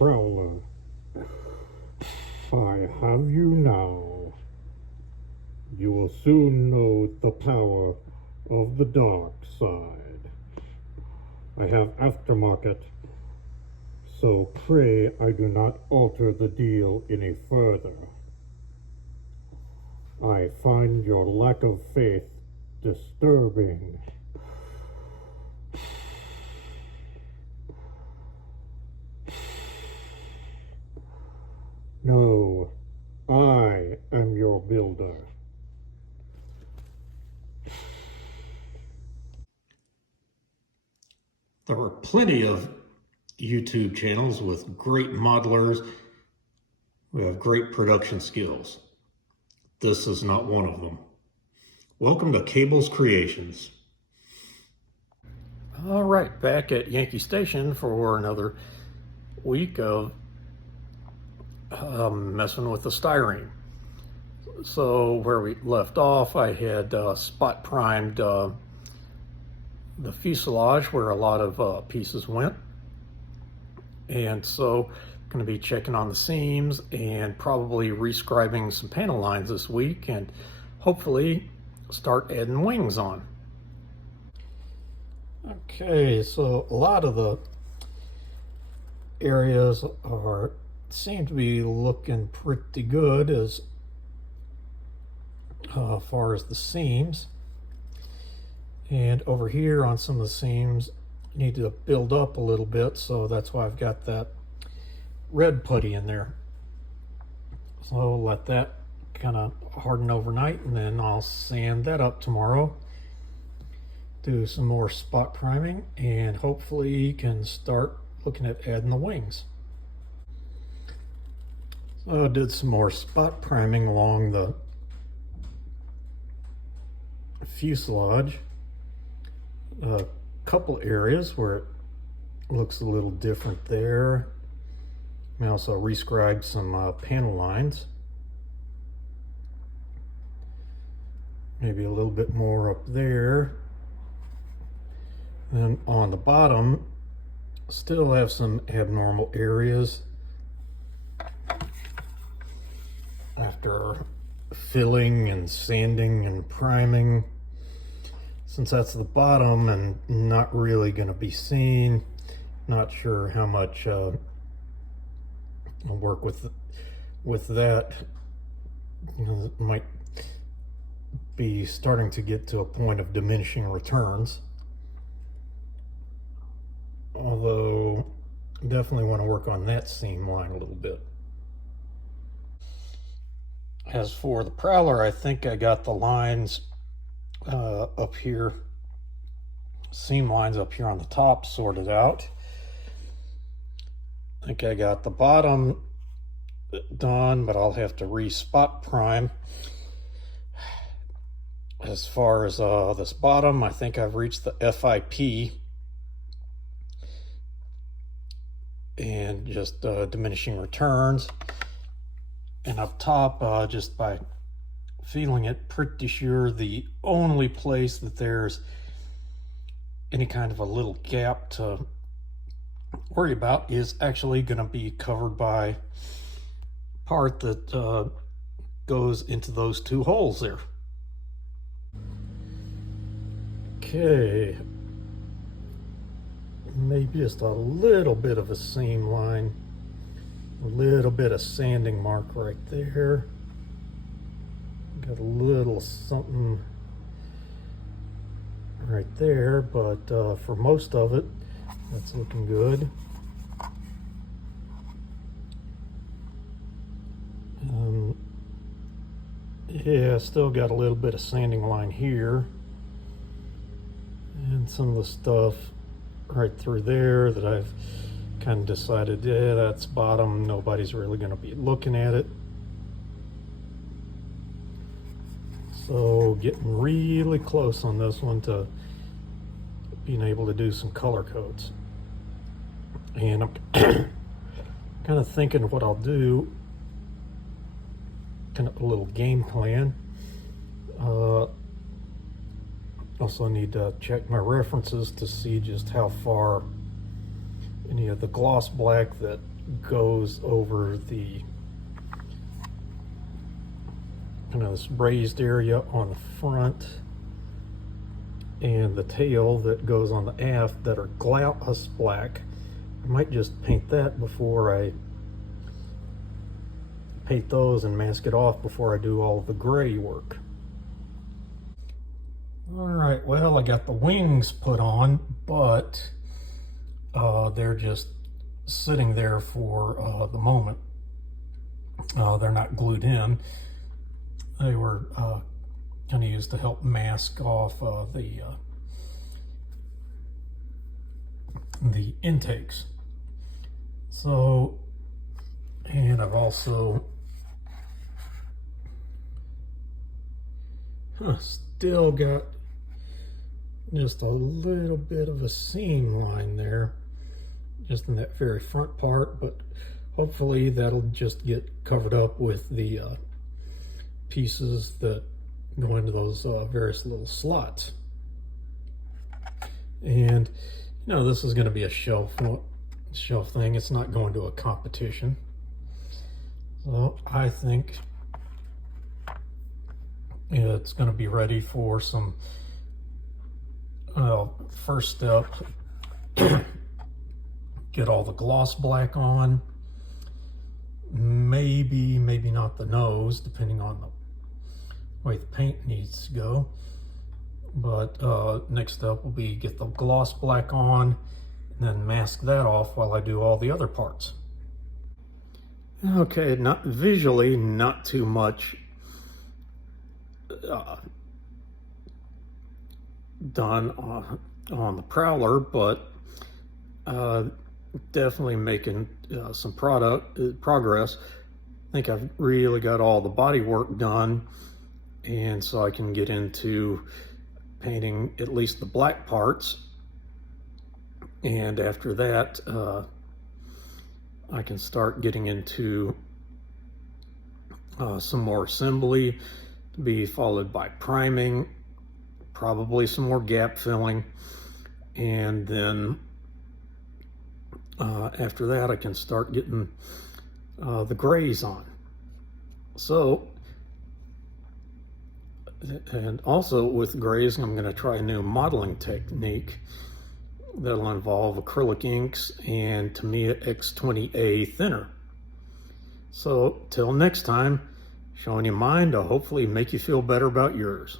Prowler. I have you now. You will soon know the power of the dark side. I have aftermarket, so pray I do not alter the deal any further. I find your lack of faith disturbing. No, I am your builder. There are plenty of YouTube channels with great modelers who have great production skills. This is not one of them. Welcome to Cable's Creations. All right, back at Yankee Station for another week of messing with the styrene. So where we left off, I had spot primed the fuselage where a lot of pieces went. And so I'm going to be checking on the seams and probably rescribing some panel lines this week and hopefully start adding wings on. Okay, so a lot of the areas seem to be looking pretty good as far as the seams. And over here on some of the seams need to build up a little bit, so that's why I've got that red putty in there. So I'll let that kind of harden overnight, and then I'll sand that up tomorrow, do some more spot priming, and hopefully can start looking at adding the wings. So I did some more spot priming along the fuselage. A couple areas where it looks a little different there. I also rescribed some panel lines. Maybe a little bit more up there. Then on the bottom, still have some abnormal areas. After filling and sanding and priming, since that's the bottom and not really going to be seen, not sure how much I'll work with that. It might be starting to get to a point of diminishing returns. Although definitely want to work on that seam line a little bit. As for the Prowler, I think I got the lines up here, seam lines up here on the top sorted out. I think I got the bottom done, but I'll have to re-spot prime. As far as this bottom, I think I've reached the FIP and just diminishing returns. And up top, just by feeling it, pretty sure the only place that there's any kind of a little gap to worry about is actually going to be covered by part that goes into those two holes there. Okay, maybe just a little bit of a seam line, a little bit of sanding mark right there. Got a little something right there, but for most of it, that's looking good. Yeah, still got a little bit of sanding line here. And some of the stuff right through there that I've kind of decided, yeah, that's bottom. Nobody's really going to be looking at it. So getting really close on this one to being able to do some color codes. And I'm kind of thinking what I'll do, kind of a little game plan. Also need to check my references to see just how far any of the gloss black that goes over the kind of this raised area on the front and the tail that goes on the aft that are gloss black. I might just paint that before I paint those and mask it off before I do all of the gray work. All right, well, I got the wings put on, but they're just sitting there for the moment. They're not glued in. They were kind of used to help mask off the intakes. So, and I've also still got just a little bit of a seam line there, just in that very front part, but hopefully that'll just get covered up with the pieces that go into those various little slots. And you know, this is going to be a shelf thing. It's not going to a competition. So I think it's going to be ready for some first step. Get all the gloss black on. Maybe not the nose, depending on the way the paint needs to go. But next step will be get the gloss black on and then mask that off while I do all the other parts. Okay, not visually, not too much done on the Prowler, but definitely making some progress. I think I've really got all the body work done, and so I can get into painting at least the black parts, and after that I can start getting into some more assembly, to be followed by priming, probably some more gap filling, and then after that I can start getting the grays on. So, and also with grays, I'm going to try a new modeling technique that'll involve acrylic inks and Tamiya X20A thinner. So till next time, showing you mine to hopefully make you feel better about yours.